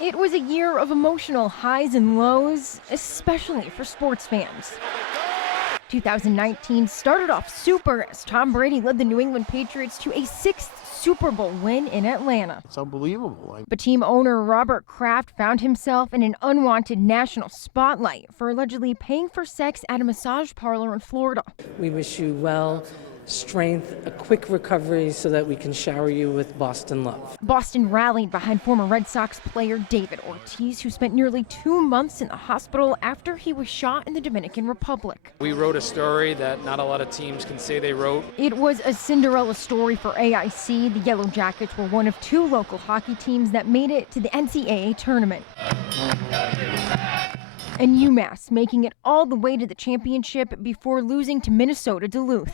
It was a year of emotional highs and lows, especially for sports fans. 2019 started off super as Tom Brady led the New England Patriots to a 6th Super Bowl win in Atlanta. It's unbelievable. But team owner Robert Kraft found himself in an unwanted national spotlight for allegedly paying for sex at a massage parlor in Florida. We wish you well, strength, a quick recovery so that we can shower you with Boston love. Boston rallied behind former Red Sox player David Ortiz, who spent nearly 2 months in the hospital after he was shot in the Dominican Republic. We wrote a story that not a lot of teams can say they wrote. It was a Cinderella story for AIC. The Yellow Jackets were one of 2 local hockey teams that made it to the NCAA tournament. And UMass making it all the way to the championship before losing to Minnesota Duluth.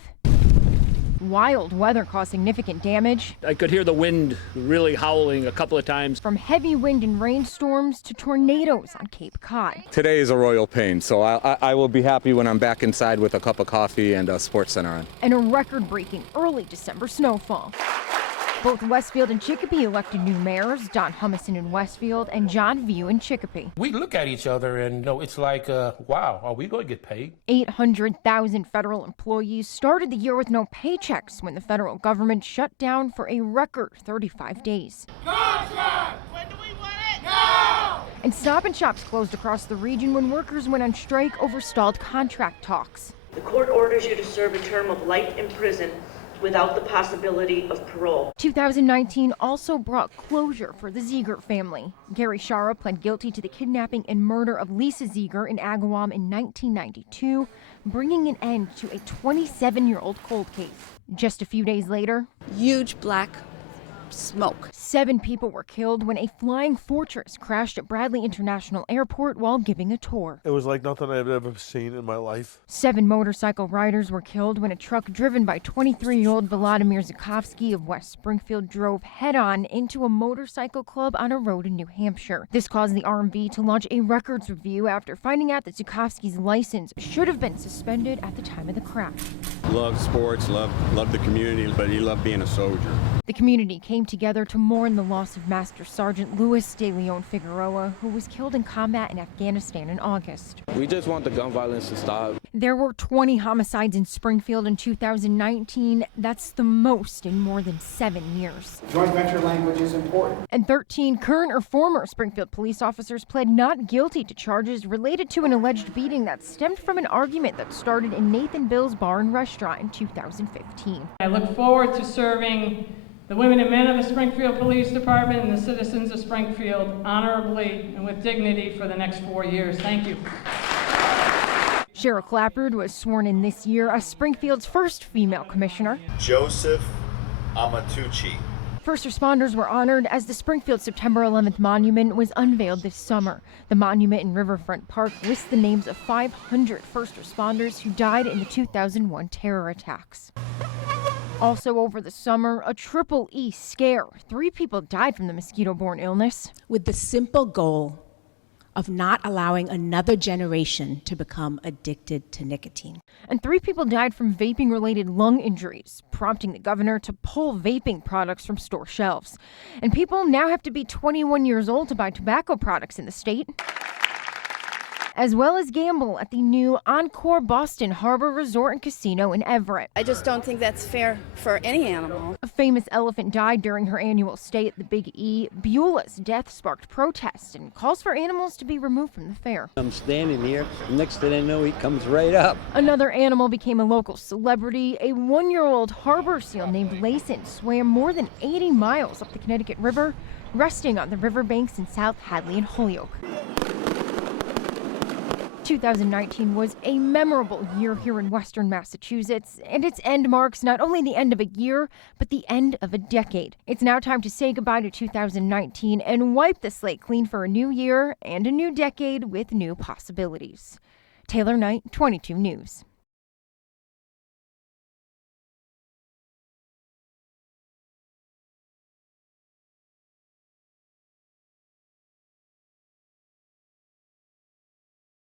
Wild weather caused significant damage. I could hear the wind really howling a couple of times. From heavy wind and rainstorms to tornadoes on Cape Cod. Today is a royal pain, so I will be happy when I'm back inside with a cup of coffee and a sports center on. And a record-breaking early December snowfall. Both Westfield and Chicopee elected new mayors, Don Humison in Westfield and John View in Chicopee. We look at each other and it's like, wow, are we going to get paid? 800,000 federal employees started the year with no paychecks when the federal government shut down for a record 35 days. Contract! When do we want it? Now! And Stop and Shops closed across the region when workers went on strike over stalled contract talks. The court orders you to serve a term of life in prison without the possibility of parole. 2019 also brought closure for the Siegert family. Gary Shara pled guilty to the kidnapping and murder of Lisa Siegert in Agawam in 1992, bringing an end to a 27-year-old cold case. Just a few days later, huge black smoke. 7 people were killed when a flying fortress crashed at Bradley International Airport while giving a tour. It was like nothing I've ever seen in my life. 7 motorcycle riders were killed when a truck driven by 23-year-old Volodymyr Zukovsky of West Springfield drove head-on into a motorcycle club on a road in New Hampshire. This caused the RMV to launch a records review after finding out that Zukovsky's license should have been suspended at the time of the crash. Loved sports, loved the community, but he loved being a soldier. The community came together to mourn the loss of Master Sergeant Luis De Leon Figueroa, who was killed in combat in Afghanistan in August. We just want the gun violence to stop. There were 20 homicides in Springfield in 2019. That's the most in more than 7 years. Joint venture language is important. And 13 current or former Springfield police officers pled not guilty to charges related to an alleged beating that stemmed from an argument that started in Nathan Bill's Bar and Restaurant in 2015. I look forward to serving the women and men of the Springfield Police Department and the citizens of Springfield honorably and with dignity for the next 4 years. Thank you. Cheryl Clappard was sworn in this year as Springfield's first female commissioner. Joseph Amatucci. First responders were honored as the Springfield September 11th monument was unveiled this summer. The monument in Riverfront Park lists the names of 500 first responders who died in the 2001 terror attacks. Also over the summer, a triple E scare. 3 people died from the mosquito-borne illness. With the simple goal of not allowing another generation to become addicted to nicotine. And 3 people died from vaping-related lung injuries, prompting the governor to pull vaping products from store shelves. And people now have to be 21 years old to buy tobacco products in the state, as well as gamble at the new Encore Boston Harbor Resort and Casino in Everett. I just don't think that's fair for any animal. A famous elephant died during her annual stay at the Big E. Beulah's death sparked protests and calls for animals to be removed from the fair. I'm standing here, next thing I know, he comes right up. Another animal became a local celebrity. A 1-year-old harbor seal named Layson swam more than 80 miles up the Connecticut River, resting on the riverbanks in South Hadley and Holyoke. 2019 was a memorable year here in Western Massachusetts, and its end marks not only the end of a year, but the end of a decade. It's now time to say goodbye to 2019 and wipe the slate clean for a new year and a new decade with new possibilities. Taylor Knight, 22 News.